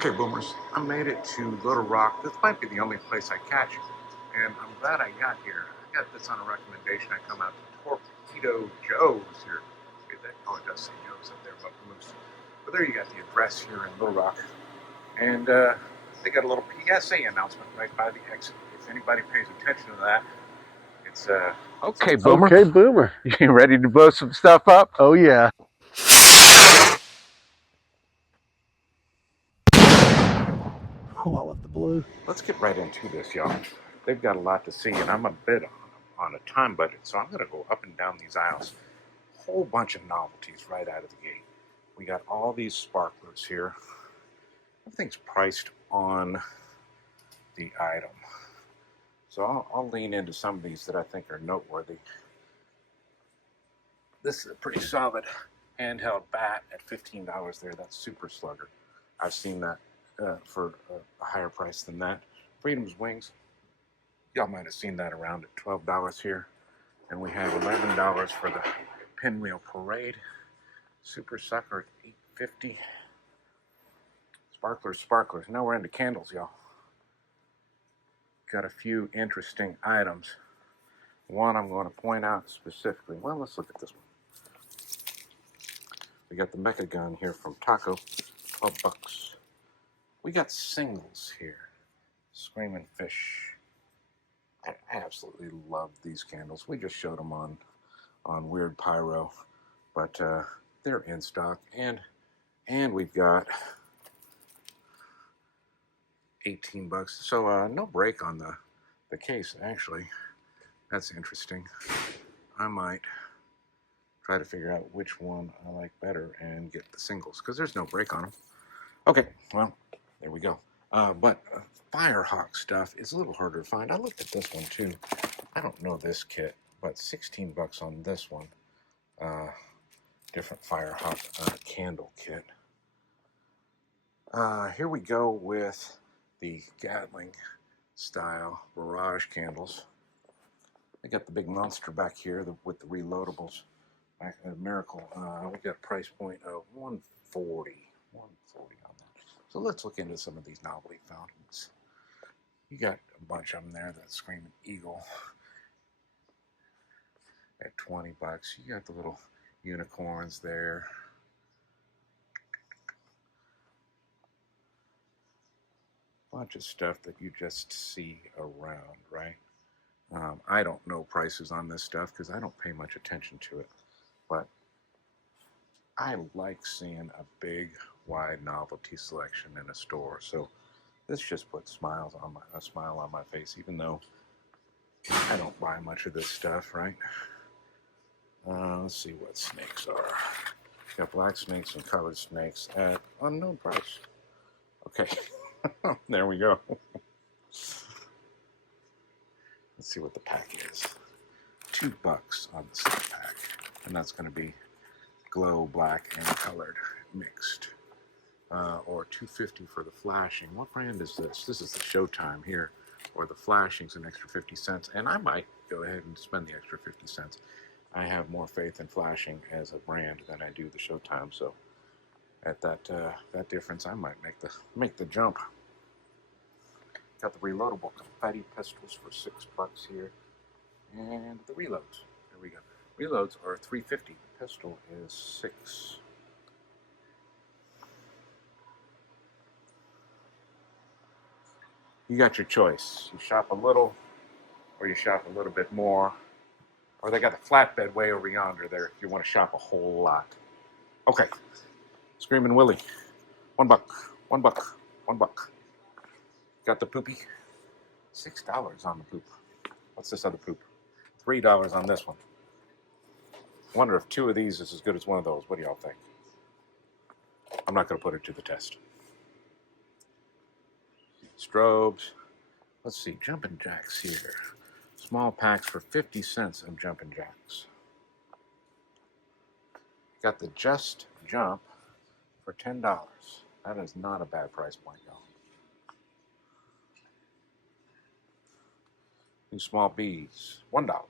Okay, Boomers, I made it to Little Rock. This might be the only place I catch you, and I'm glad I got here. I got this on a recommendation. I come out to Torpedo Joe's here. Oh, it does say Joe's up there above the moose. But there you got the address here in Little Rock. And they got a little PSA announcement right by the exit. If anybody pays attention to that, it's Okay, Boomer. Okay, Boomer. You ready to blow some stuff up? Oh, yeah. Oh, I love the blue. Let's get right into this, y'all. They've got a lot to see, and I'm a bit on a time budget, so I'm going to go up and down these aisles. Whole bunch of novelties right out of the gate. We got all these sparklers here. Everything's priced on the item. So I'll lean into some of these that I think are noteworthy. This is a pretty solid handheld bat at $15 there. That's Super Slugger. I've seen that for a higher price than that. Freedom's Wings. Y'all might have seen that around at $12 here. And we have $11 for the Pinwheel Parade. Super Sucker at $8.50. Sparklers. Now we're into candles, y'all. Got a few interesting items. One I'm going to point out specifically. Well, let's look at this one. We got the Mecha Gun here from Taco, $12. We got singles here. Screaming Fish. I absolutely love these candles. We just showed them on Weird Pyro, but they're in stock, and we've got $18. So no break on the case, actually. That's interesting. I might try to figure out which one I like better and get the singles, because there's no break on them. Okay, well, there we go. But Firehawk stuff is a little harder to find. I looked at this one too. I don't know this kit, but $16 on this one. Different Firehawk candle kit. Here we go with the Gatling style Barrage candles. They got the big monster back here with the reloadables. Miracle. We got a price point of $140. $140 on that. So let's look into some of these novelty fountains. You got a bunch of them there. That Screaming Eagle at $20. You got the little unicorns there. Bunch of stuff that you just see around, right? I don't know prices on this stuff because I don't pay much attention to it, but I like seeing a big, wide novelty selection in a store. So this just puts a smile on my face, even though I don't buy much of this stuff, right? Let's see what snakes are. Got black snakes and colored snakes at unknown price. Okay, there we go. Let's see what the pack is. $2 on the set pack, and that's going to be glow, black, and colored mixed. Or $2.50 for the flashing. What brand is this? This is the Showtime here, or the flashing's an extra 50 cents, and I might go ahead and spend the extra 50 cents. I have more faith in flashing as a brand than I do the Showtime, so at that difference, I might make the jump. Got the reloadable confetti pistols for $6 here, and the reloads. There we go. Reloads are $3.50. Pistol is $6. You got your choice. You shop a little, or you shop a little bit more, or they got the flatbed way over yonder there if you want to shop a whole lot. Okay, Screaming Willie, $1, $1. Got the poopy, $6 on the poop. What's this other poop? $3 on this one. Wonder if 2 of these is as good as one of those. What do y'all think? I'm not going to put it to the test. Strobes. Let's see, Jumpin' Jacks here. Small packs for 50 cents of Jumpin' Jacks. Got the Just Jump for $10. That is not a bad price point, y'all. New small bees, $1.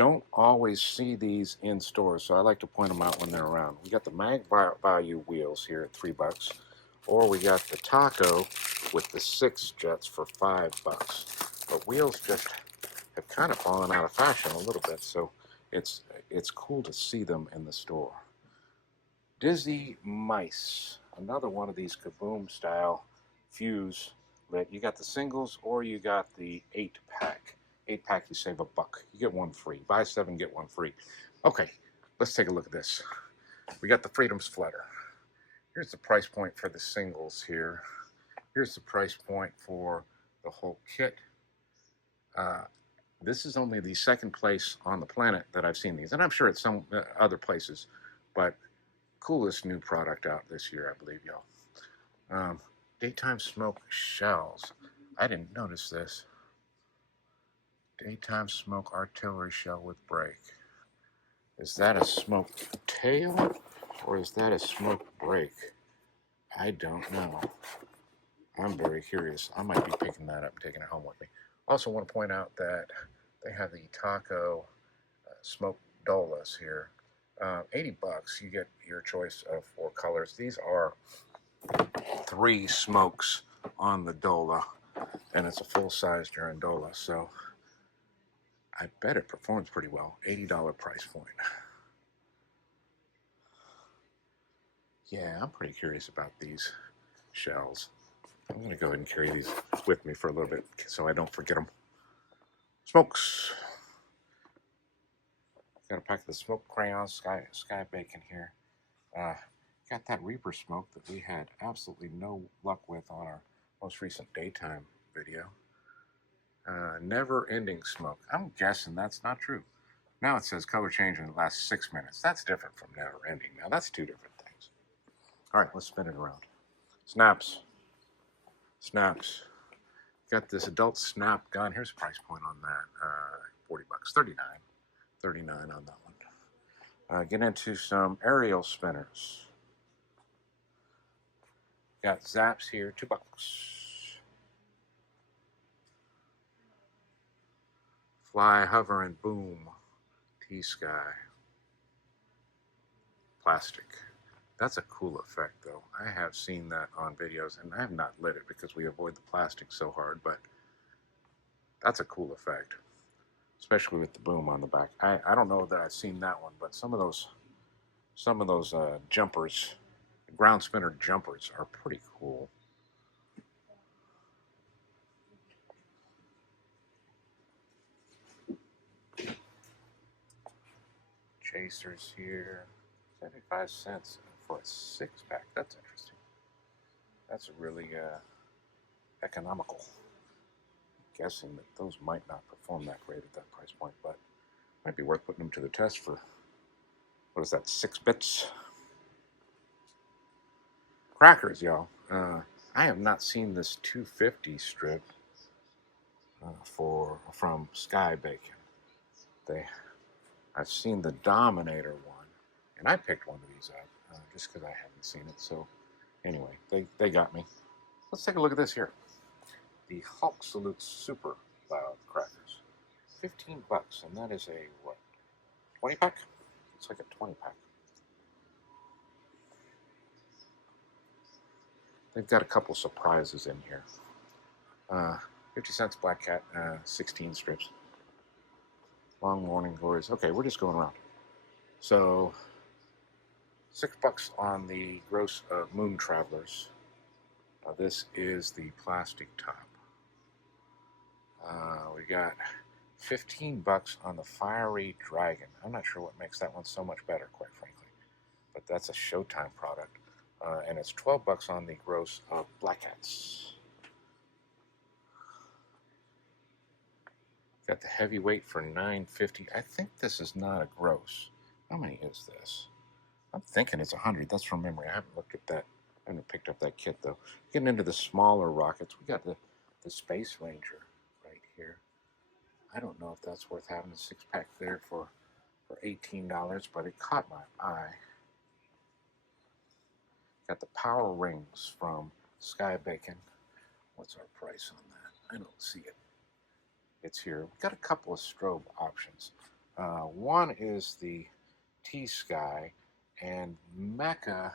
don't always see these in stores, so I like to point them out when they're around. We got the Mag Value wheels here at $3, or we got the Taco with the 6 jets for $5. But wheels just have kind of fallen out of fashion a little bit, so it's cool to see them in the store. Dizzy Mice, another one of these Kaboom style fuse lit. You got the singles or you got the 8-pack. 8-pack, you save $1. You get one free. Buy 7, get one free. Okay, let's take a look at this. We got the Freedom's Flutter. Here's the price point for the singles here. Here's the price point for the whole kit. This is only the second place on the planet that I've seen these, and I'm sure it's some other places, but coolest new product out this year, I believe, y'all. Daytime smoke shells. I didn't notice this. Daytime smoke artillery shell with brake. Is that a smoke tail or is that a smoke brake? I don't know. I'm very curious. I might be picking that up and taking it home with me. Also want to point out that they have the Taco smoke dolas here. $80, you get your choice of 4 colors. These are 3 smokes on the Dola, and it's a full-size Girandola, so I bet it performs pretty well. $80 price point. Yeah, I'm pretty curious about these shells. I'm going to go ahead and carry these with me for a little bit so I don't forget them. Smokes. Got a pack of the smoke crayons, Sky Bacon here. Got that Reaper smoke that we had absolutely no luck with on our most recent daytime video. Never ending smoke. I'm guessing that's not true. Now it says color change in the last 6 minutes. That's different from never ending. Now that's 2 different things. All right, let's spin it around. Snaps. Snaps. Got this adult snap gun. Here's the price point on that. $40. 39. 39 on that one. Get into some aerial spinners. Got Zaps here, $2. Fly, hover, and boom. T-Sky. Plastic. That's a cool effect, though. I have seen that on videos, and I have not lit it because we avoid the plastic so hard, but that's a cool effect, especially with the boom on the back. I don't know that I've seen that one, but some of those jumpers, ground spinner jumpers, are pretty cool. Chasers here, 75 cents for a 6-pack. That's interesting. That's really economical. I'm guessing that those might not perform that great at that price point, but might be worth putting them to the test for, what is that, 6 bits? Crackers, y'all. I have not seen this 250 strip from Sky Bacon. I've seen the Dominator one, and I picked one of these up just because I haven't seen it. So anyway, they got me. Let's take a look at this here. The Hulk Salute Super Loud Crackers. $15, and that is a, what, 20-pack? It's like a 20-pack. They've got a couple surprises in here. 50 cents Black Cat, 16 strips. Long Morning Glories. Okay, we're just going around. So, $6 on the gross Moon Travelers. This is the plastic top. We got $15 on the Fiery Dragon. I'm not sure what makes that one so much better, quite frankly. But that's a Showtime product. And it's $12 on the gross Black Hats. Got the heavyweight for $9.50. I think this is not a gross. How many is this? I'm thinking it's 100. That's from memory. I haven't looked at that. I haven't picked up that kit, though. Getting into the smaller rockets, we got the Space Ranger right here. I don't know if that's worth having a 6-pack there for $18, but it caught my eye. Got the Power Rings from Sky Bacon. What's our price on that? I don't see it. It's here. We've got a couple of strobe options. One is the T-Sky, and Mecha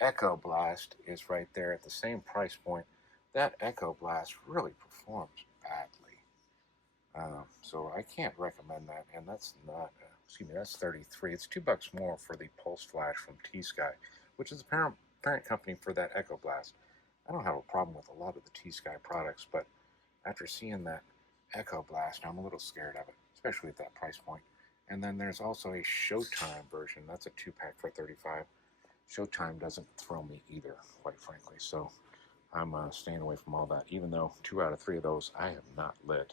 Echo Blast is right there at the same price point. That Echo Blast really performs badly. So I can't recommend that, and that's not, excuse me, that's 33. It's $2 more for the Pulse Flash from T-Sky, which is the parent company for that Echo Blast. I don't have a problem with a lot of the T-Sky products, but after seeing that Echo Blast, I'm a little scared of it, especially at that price point. And then there's also a Showtime version. That's a 2-pack for 35. Showtime doesn't thrill me either, quite frankly. So I'm staying away from all that, even though 2 out of 3 of those I have not lit.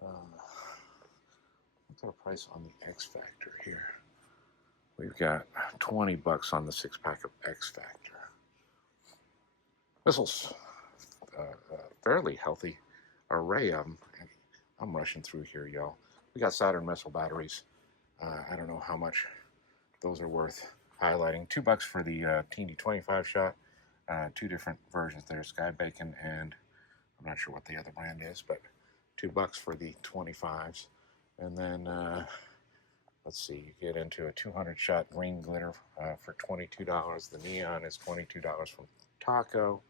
What's our price on the X Factor here? We've got $20 on the 6-pack of X Factor. Missiles, fairly healthy array of them. I'm rushing through here, y'all. We got Saturn missile batteries. I don't know how much those are worth highlighting. $2 for the Teeny 25 shot. 2 different versions there, Sky Bacon, and I'm not sure what the other brand is, but $2 for the 25s. And then, let's see, you get into a 200 shot green glitter for $22. The neon is $22 from Taco.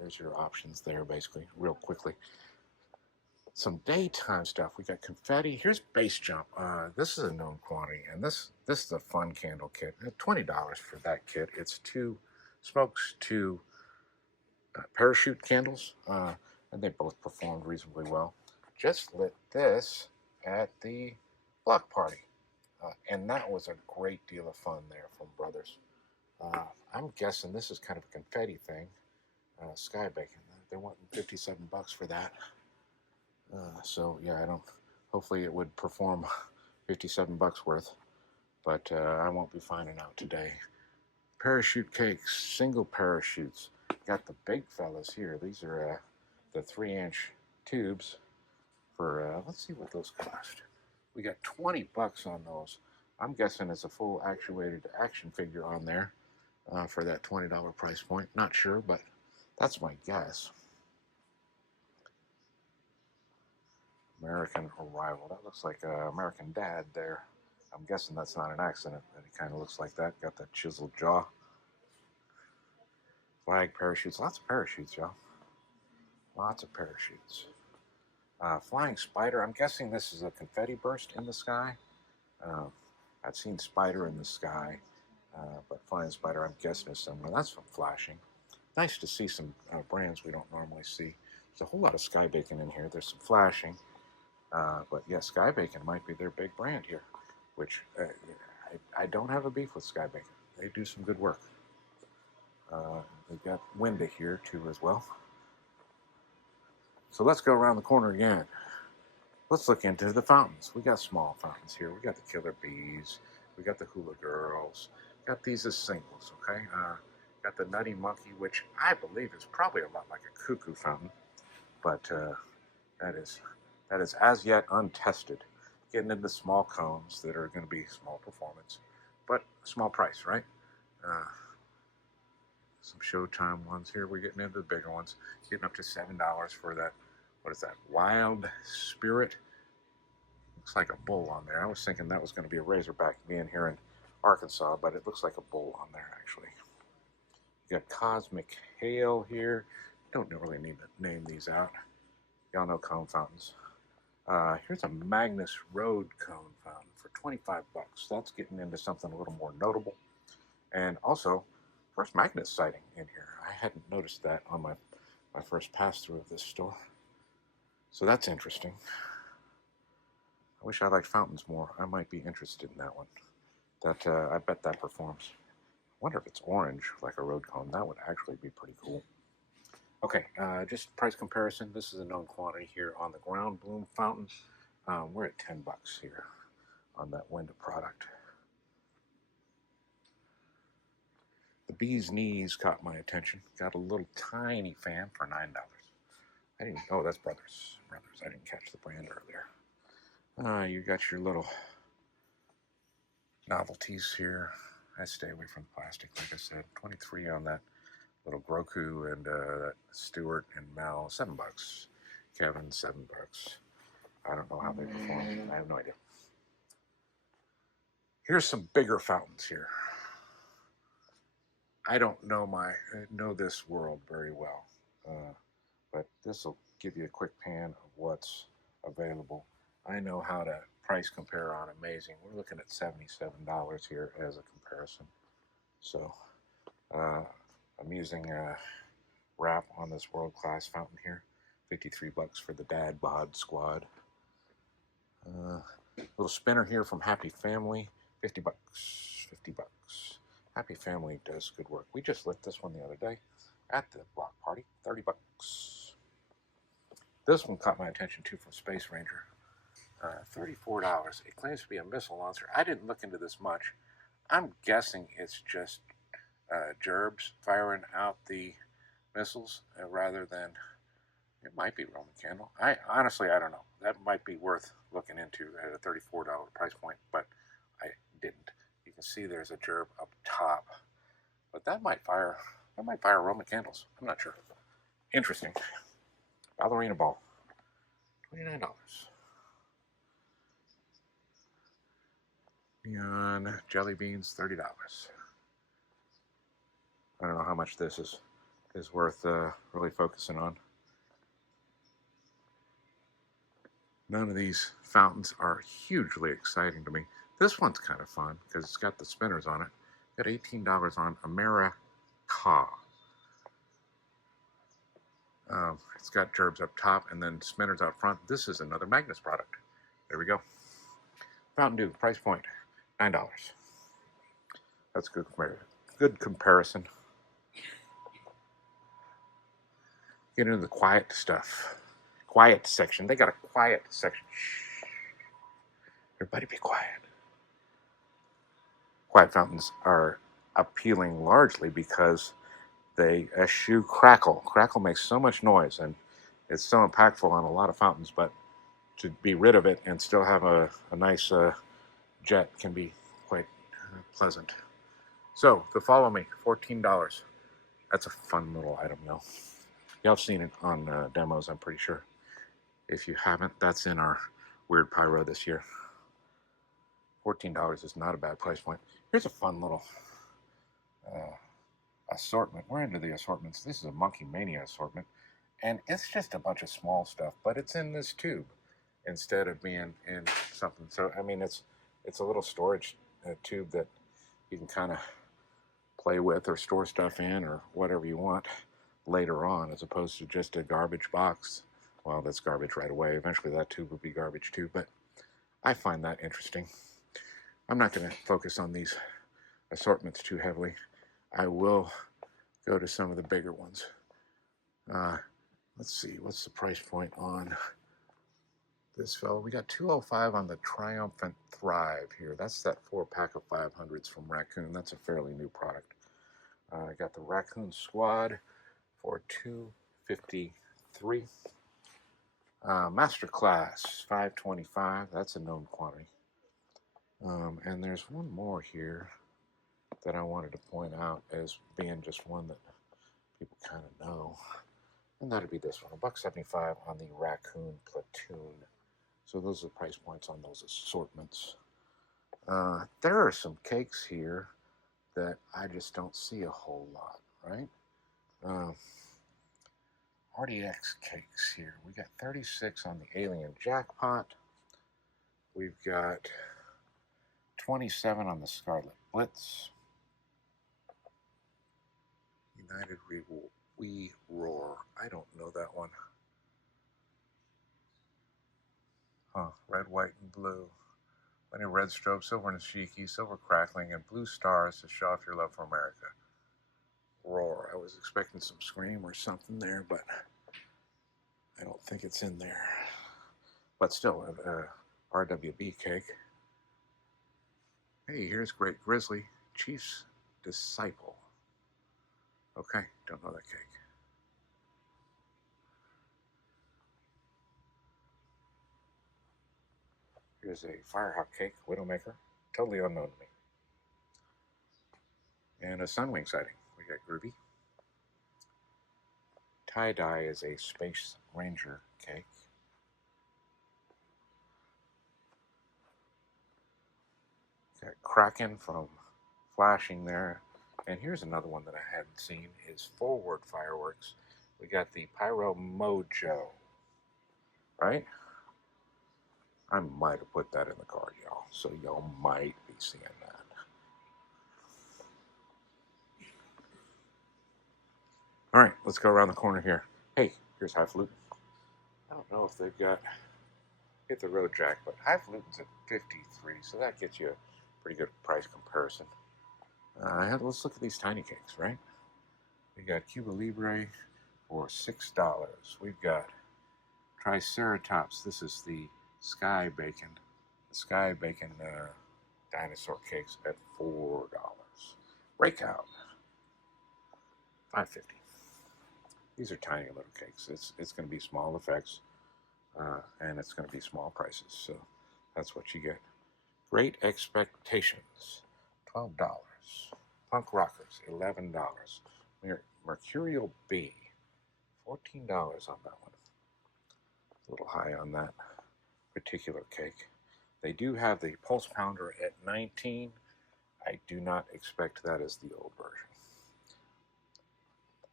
There's your options there, basically, real quickly. Some daytime stuff. We got confetti. Here's base jump. This is a known quantity, and this is a fun candle kit. $20 for that kit. It's 2 smokes, 2 parachute candles, and they both performed reasonably well. Just lit this at the block party, and that was a great deal of fun there from Brothers. I'm guessing this is kind of a confetti thing. Sky Bacon, they're wanting $57 for that. So yeah, hopefully it would perform $57 worth, but I won't be finding out today. Parachute cakes, single parachutes. Got the big fellas here. These are the 3-inch tubes for, let's see what those cost. We got $20 on those. I'm guessing it's a full actuated action figure on there for that $20 price point. Not sure, but that's my guess. American Arrival. That looks like American Dad there. I'm guessing that's not an accident. It kind of looks like that. Got that chiseled jaw. Flag parachutes. Lots of parachutes, y'all. Lots of parachutes. Flying Spider. I'm guessing this is a confetti burst in the sky. I've seen Spider in the sky, but Flying Spider, I'm guessing, is similar. That's from Flashing. Nice to see some brands we don't normally see. There's a whole lot of Sky Bacon in here. There's some Flashing. But yeah, Sky Bacon might be their big brand here, which I don't have a beef with Sky Bacon. They do some good work. They've got Winda here too as well. So let's go around the corner again. Let's look into the fountains. We got small fountains here. We got the Killer Bees. We got the Hula Girls. Got these as singles, okay? Got the Nutty Monkey, which I believe is probably a lot like a cuckoo fountain, but that is as yet untested. Getting into small cones that are going to be small performance, but small price, right? Some Showtime ones here. We're getting into the bigger ones. Getting up to $7 for that. What is that? Wild Spirit. Looks like a bull on there. I was thinking that was going to be a Razorback being here in Arkansas, but it looks like a bull on there actually. You got Cosmic Hail here. Don't really need to name these out. Y'all know cone fountains. Here's a Magnus Road cone fountain for $25. That's getting into something a little more notable. And also, first Magnus sighting in here. I hadn't noticed that on my first pass through of this store. So that's interesting. I wish I liked fountains more. I might be interested in that one. I bet that performs. I wonder if it's orange, like a road cone. That would actually be pretty cool. Okay, just price comparison. This is a known quantity here on the Ground Bloom fountain. We're at $10 here on that Winda product. The Bee's Knees caught my attention. Got a little tiny fan for $9. I didn't. Oh, that's Brothers. I didn't catch the brand earlier. You got your little novelties here. I stay away from plastic, like I said. 23 on that little Groku and that Stuart and Mal, $7. Kevin, $7. I don't know how they perform. I have no idea. Here's some bigger fountains here. I don't know this world very well, but this will give you a quick pan of what's available. I know how to price compare on Amazing. We're looking at $77 here as a comparison. So I'm using a wrap on this world-class fountain here. 53 bucks for the Dad Bod Squad. Little spinner here from Happy Family. 50 bucks. 50 bucks. Happy Family does good work. We just lit this one the other day at the block party. 30 bucks. This one caught my attention too from Space Ranger. $34. It claims to be a missile launcher. I didn't look into this much. I'm guessing it's just gerbs firing out the missiles rather than it might be Roman candle. I honestly don't know. That might be worth looking into at a $34 price point, but I didn't. You can see there's a gerb up top, but that might fire Roman candles. I'm not sure. Interesting. Ballerina ball, $29. Neon jelly beans, $30. I don't know how much this is worth really focusing on. None of these fountains are hugely exciting to me. This one's kind of fun because it's got the spinners on it. Got $18 on America. It's got gerbs up top and then spinners out front. This is another Magnus product. There we go. Fountain Dew, price point, $9. That's good comparison. Get into the quiet stuff. Quiet section. They got a quiet section. Shh. Everybody be quiet. Quiet fountains are appealing largely because they eschew crackle. Crackle makes so much noise and it's so impactful on a lot of fountains, but to be rid of it and still have a nice jet can be quite pleasant. So, the Follow Me, $14. That's a fun little item, though. Y'all have seen it on demos, I'm pretty sure. If you haven't, that's in our Weird Pyro this year. $14 is not a bad price point. Here's a fun little assortment. We're into the assortments. This is a Monkey Mania assortment. And it's just a bunch of small stuff, but it's in this tube instead of being in something. So, I mean, it's a little storage tube that you can kind of play with or store stuff in or whatever you want later on, as opposed to just a garbage box. Well, that's garbage right away. Eventually that tube will be garbage too, but I find that interesting. I'm not going to focus on these assortments too heavily. I will go to some of the bigger ones. Let's see, what's the price point on this fellow? We got $205 on the Triumphant Thrive here. That's that 4-pack of 500s from Raccoon. That's a fairly new product. I got the Raccoon Squad for $253. Masterclass, $525. That's a known quantity. And there's one more here that I wanted to point out as being just one that people kind of know. And that'd be this one, $1.75 on the Raccoon Platoon. So those are the price points on those assortments. There are some cakes here that I just don't see a whole lot, right? RDX cakes here. We got 36 on the Alien Jackpot. We've got 27 on the Scarlet Blitz. United We Roar. I don't know that one. Red, white, and blue. Plenty of red strobe, silver nishiki, silver crackling, and blue stars to show off your love for America. Roar. I was expecting some Scream or something there, but I don't think it's in there. But still, RWB cake. Hey, here's Great Grizzly, Chief's Disciple. Okay, don't know that cake. Here's a Firehawk cake, Widowmaker, totally unknown to me. And a Sunwing sighting. We got Groovy. Tie-Dye is a Space Ranger cake. Got cracking from flashing there. And here's another one that I hadn't seen is forward fireworks. We got the Pyro Mojo, right? I might have put that in the card, y'all. So y'all might be seeing that. All right, let's go around the corner here. Hey, here's Highfalutin. I don't know if they've got hit the road jack, but Highfalutin's at 53, so that gets you a pretty good price comparison. Let's look at these tiny cakes, right? We got Cuba Libre for $6. We've got Triceratops. This is the Sky Bacon. The Sky Bacon dinosaur cakes at $4. Breakout, $5.50. These are tiny little cakes. It's going to be small effects, and it's going to be small prices. So that's what you get. Great Expectations, $12. Punk Rockers, $11. Mercurial Bee, $14 on that one. A little high on that particular cake. They do have the Pulse Pounder at $19. I do not expect that as the old version.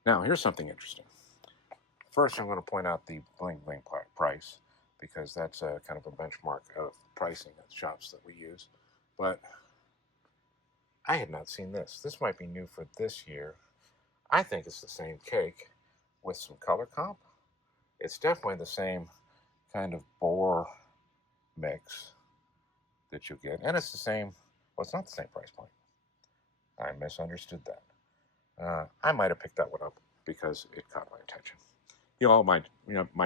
Now, here's something interesting. First, I'm going to point out the Bling Bling price, because that's a kind of a benchmark of pricing at shops that we use. But I had not seen this. This might be new for this year. I think it's the same cake with some color comp. It's definitely the same kind of boar mix that you get. And it's the same, well, it's not the same price point. I misunderstood that. I might have picked that one up because it caught my attention. You all might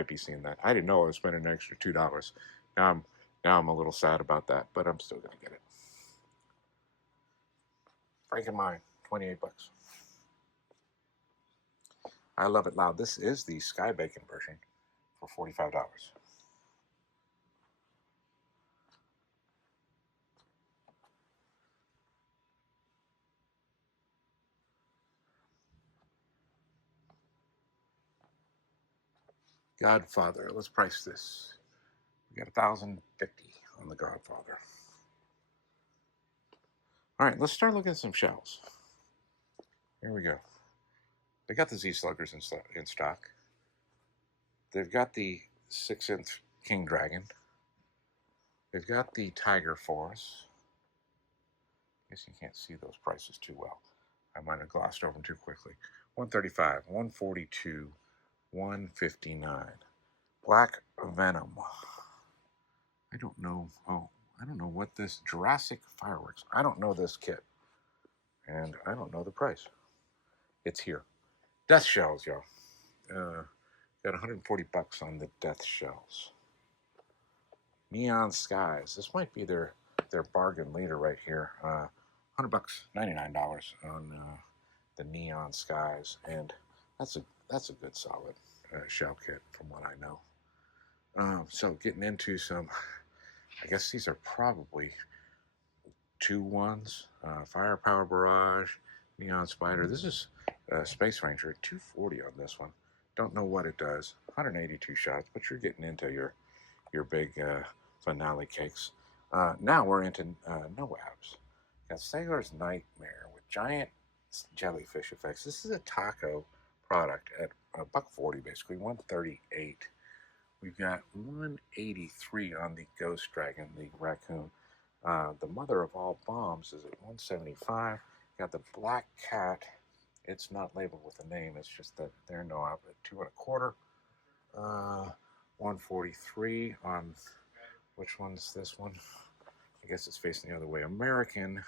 be seeing that. I didn't know I was spending an extra $2. Now I'm a little sad about that, but I'm still gonna get it. Frankenmine, 28 bucks. I Love It Loud. This is the Sky Bacon version for $45. Godfather. Let's price this. We got $1,050 on the Godfather. All right, let's start looking at some shells. Here we go. They got the Z Sluggers in stock. They've got the 6-inch King Dragon. They've got the Tiger Force. I guess you can't see those prices too well. I might have glossed over them too quickly. $135, $142, $159. Black Venom. I don't know. Oh, I don't know what this Jurassic Fireworks. I don't know this kit, and I don't know the price. It's here. Death shells, y'all. Got 140 bucks on the death shells. Neon Skies. This might be their bargain leader right here. 100 bucks, $99 on the Neon Skies, and that's a good solid shell kit from what I know. So getting into some, I guess these are probably 2-1s. Firepower Barrage, Neon Spider. This is Space Ranger, $240 on this one. Don't know what it does. 182 shots, but you're getting into your big finale cakes. Now we're into NOABs. Got Sailor's Nightmare with giant jellyfish effects. This is a taco product at $140 basically, $138. We've got $183 on the Ghost Dragon, the raccoon. The Mother of All Bombs is at $175. Got the Black Cat. It's not labeled with a name. It's just that they're NOAB at $2.25. 143 on, which one's this one? I guess it's facing the other way. American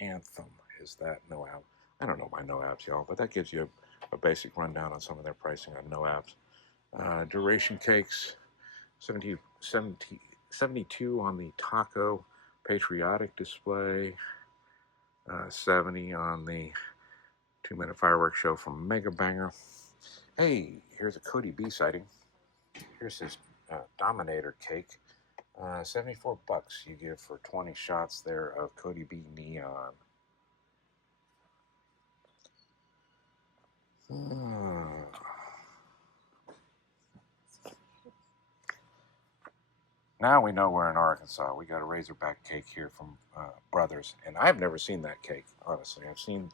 Anthem is that NOAB. I don't know my NOABs, y'all, but that gives you a basic rundown on some of their pricing on NOABs. Duration Cakes, 72 on the Taco Patriotic Display, 70 on the 2-minute fireworks show from Mega Banger. Hey, here's a Cody B sighting. Here's his Dominator cake. 74 bucks you give for 20 shots there of Cody B Neon. Now we know we're in Arkansas. We got a Razorback cake here from Brothers, and I've never seen that cake. Honestly, I've seen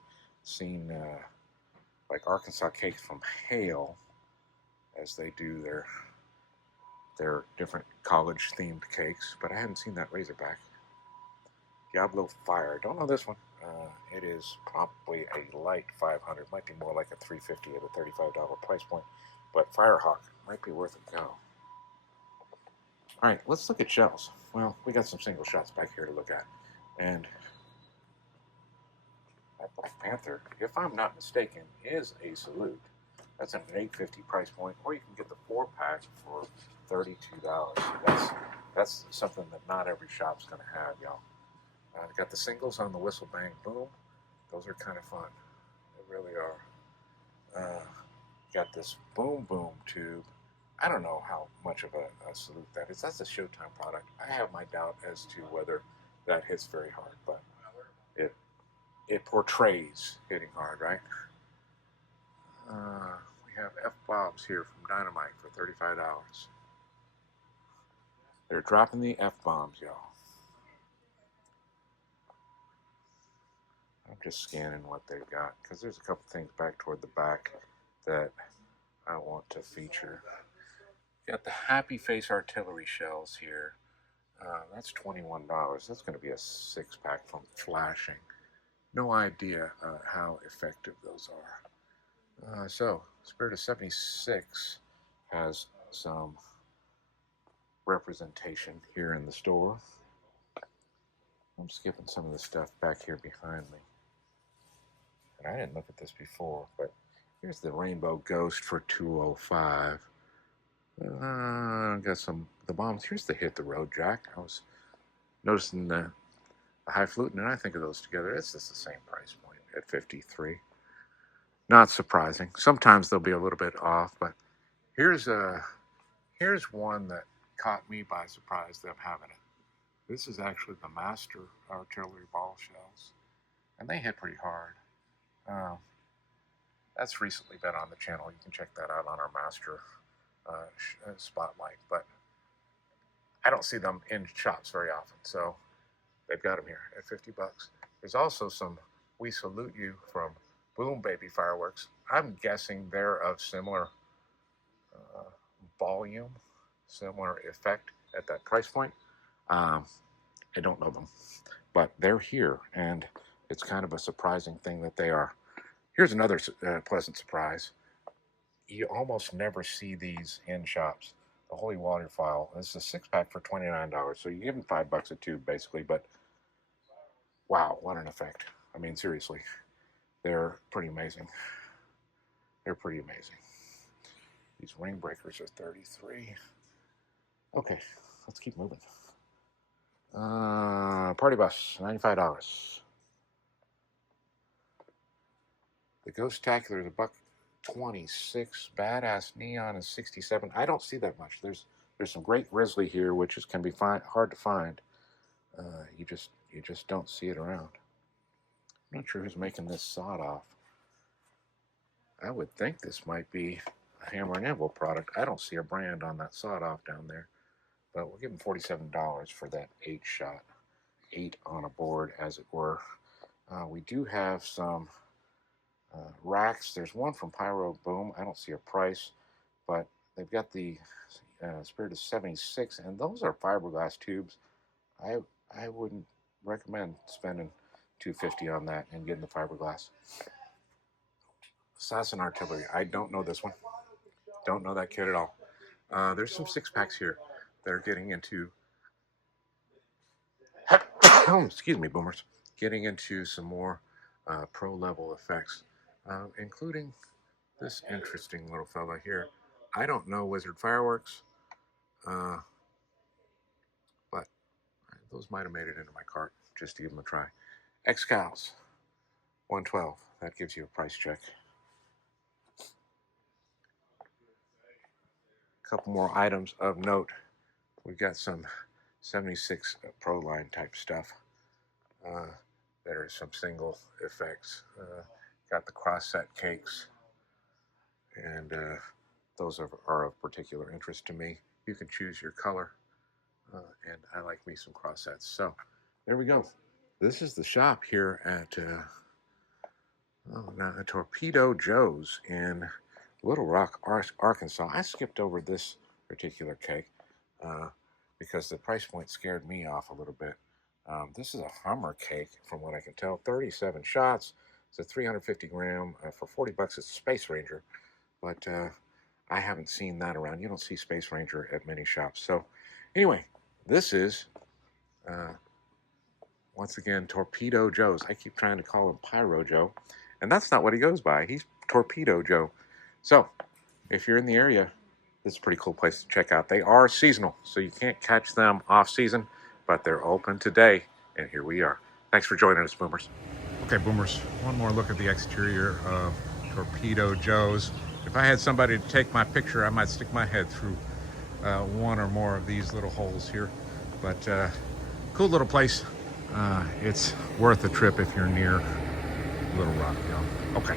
like Arkansas cakes from Hale, as they do their different college themed cakes, but I hadn't seen that Razorback. Diablo Fire. Don't know this one. It is probably a light 500. Might be more like a 350 at a $35 price point, but Firehawk might be worth a go. All right, let's look at shells. Well, we got some single shots back here to look at. And that Black Panther, if I'm not mistaken, is a salute. That's an $8.50 price point, or you can get the 4-pack for $32. That's something that not every shop's going to have, y'all. Got the singles on the Whistle Bang Boom. Those are kind of fun. They really are. Got this Boom Boom tube. I don't know how much of a salute that is. That's a Showtime product. I have my doubt as to whether that hits very hard, but it portrays hitting hard, right? We have F-bombs here from Dynamite for $35. They're dropping the F-bombs, y'all. I'm just scanning what they've got because there's a couple things back toward the back that I want to feature. Got the Happy Face artillery shells here. That's $21. That's going to be a 6-pack from Flashing. No idea how effective those are. So, Spirit of 76 has some representation here in the store. I'm skipping some of the stuff back here behind me. And I didn't look at this before, but here's the Rainbow Ghost for $205. Got the bombs. Here's the Hit the Road Jack. I was noticing the high fluting, and I think of those together. It's just the same price point at $53. Not surprising. Sometimes they'll be a little bit off, but here's one that caught me by surprise, them having it. This is actually the Master artillery ball shells, and they hit pretty hard. That's recently been on the channel. You can check that out on our Master spotlight, but I don't see them in shops very often, so they've got them here at $50. There's also some We Salute You from Boom Baby Fireworks. I'm guessing they're of similar volume, similar effect at that price point. I don't know them, but they're here, and it's kind of a surprising thing that they are. Here's another pleasant surprise. You almost never see these in shops. The Holy Waterfowl. This is a 6-pack for $29, so you give them $5 a tube, basically, but wow, what an effect. I mean, seriously, they're pretty amazing. They're pretty amazing. These ring breakers are $33. Okay, let's keep moving. Party Bus, $95. The Ghost-tacular is $126. Badass Neon is $67. I don't see that much. There's some great Grizzly here, which can be hard to find. You just don't see it around. I'm not sure who's making this sawed off. I would think this might be a Hammer and Anvil product. I don't see a brand on that sawed off down there, but we'll give them $47 for that 8-shot, 8 on a board, as it were. We do have some racks. There's one from Pyro Boom. I don't see a price, but they've got the Spirit of 76, and those are fiberglass tubes. I wouldn't recommend spending $250 on that and getting the fiberglass. Assassin Artillery. I don't know this one. Don't know that kit at all. There's some 6-packs here that are getting into excuse me, boomers, getting into some more pro level effects, including this interesting little fella here. I don't know Wizard Fireworks, but those might have made it into my cart just to give them a try. X-Cows, $112. That gives you a price check. A couple more items of note. We've got some 76 Pro Line type stuff. There are some single effects. Got the cross set cakes, and those are of particular interest to me. You can choose your color. and I like me some crossheads. So there we go. This is the shop here at Torpedo Joe's in Little Rock, Arkansas. I skipped over this particular cake because the price point scared me off a little bit. This is a Hummer cake, from what I can tell. 37 shots. It's a 350 gram. For 40 bucks, it's a Space Ranger. But I haven't seen that around. You don't see Space Ranger at many shops. So anyway, this is, once again, Torpedo Joe's. I keep trying to call him Pyro Joe, and that's not what he goes by. He's Torpedo Joe. So if you're in the area, this is a pretty cool place to check out. They are seasonal, so you can't catch them off season, but they're open today, and here we are. Thanks for joining us, Boomers. Okay, Boomers, one more look at the exterior of Torpedo Joe's. If I had somebody to take my picture, I might stick my head through one or more of these little holes here. But cool little place. It's worth a trip if you're near Little Rock, y'all. Okay.